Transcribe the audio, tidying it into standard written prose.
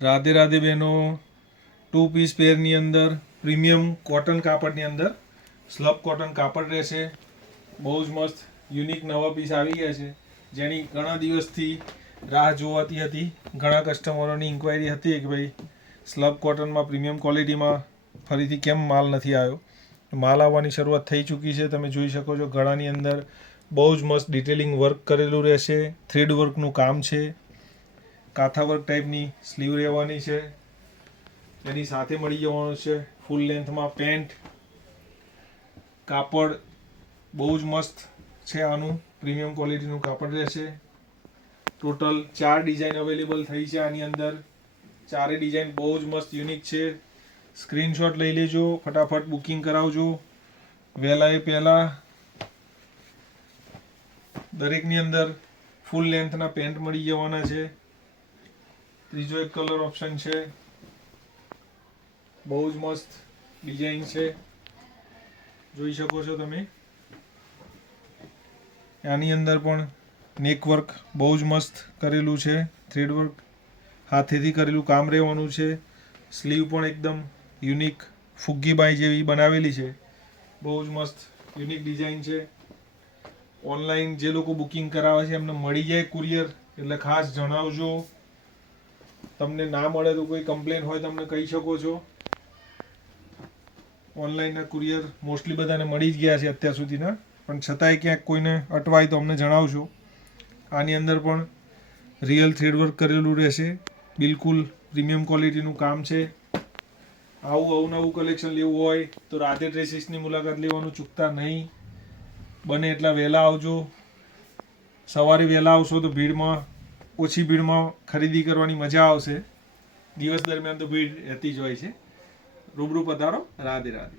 રાધે રાધે બહેનો, 2 પીસ પેરની અંદર premium cotton કાપડની અંદર સ્લબ કોટન કાપડ રહેશે. બહુ જ મસ્ત યુનિક નવા પીસ આવી ગયા છે, જેની ઘણા દિવસથી રાહ જોવાતી હતી. ઘણા કસ્ટમરોની ઇન્ક્વાયરી હતી કે ભાઈ સ્લબ કોટનમાં પ્રીમિયમ ક્વોલિટીમાં ફરીથી કેમ માલ નથી આવ્યો. માલ આવવાની શરૂઆત થઈ ચૂકી છે. તમે જોઈ શકો છો ગળાની અંદર બહુ જ મસ્ત ડિટેલિંગ વર્ક કરેલું રહેશે. થ્રેડ વર્કનું કામ છે. કાથા વર્ક ટાઈપની સ્લીવ રહેવાની છે. એની સાથે મળી જવાનું છે ફૂલ લેન્થમાં પેન્ટ. કાપડ બહુ જ મસ્ત છે. આનું પ્રીમિયમ ક્વોલિટીનું કાપડ રહેશે. ટોટલ 4 ડિઝાઇન અવેલેબલ થઈ છે આની અંદર. ચારે ડિઝાઇન બહુ જ મસ્ત યુનિક છે. સ્ક્રીનશોટ લઈ લેજો, ફટાફટ બુકિંગ કરાવજો વહેલા એ પહેલાં. દરેકની અંદર ફૂલ લેન્થના પેન્ટ મળી જવાના છે. ત્રીજો એક કલર ઓપ્શન છે, બહુ જ મસ્ત ડિઝાઇન છે, જોઈ શકો છો તમે. આની અંદર પણ નેક વર્ક બહુ જ મસ્ત કરેલું છે. થ્રેડ વર્ક હાથેથી કરેલું કામ રહેવાનું છે. સ્લીવ પણ એકદમ યુનિક ફુગ્ગીબાઈ જેવી બનાવેલી છે. બહુ જ મસ્ત યુનિક ડિઝાઇન છે. ઓનલાઈન જે લોકો બુકિંગ કરાવે છે એમને મળી જાય કુરિયર, એટલે ખાસ જણાવજો. તમને ના મળે તો કોઈ કમ્પ્લેન હોય તમને કહી શકો છો. ઓનલાઈનના કુરિયર મોસ્ટલી બધાને મળી જ ગયા છે અત્યાર સુધીના, પણ છતાંય ક્યાંક કોઈને અટવાય તો અમને જણાવજો. આની અંદર પણ રિયલ થ્રેડવર્ક કરેલું રહેશે. બિલકુલ પ્રીમિયમ ક્વોલિટીનું કામ છે. આવું અવનવું કલેક્શન લેવું હોય તો રાધે ડ્રેસીસની મુલાકાત લેવાનું ચૂકતા નહીં. બને એટલા વહેલા આવજો. સવારે વહેલા આવશો તો ભીડમાં ઓછી ભીડમાં ખરીદી કરવાની મજા આવશે. દિવસ દરમિયાન તો ભીડ રહેતી જ હોય છે. રૂબરૂ પધારો. રાધે રાધે.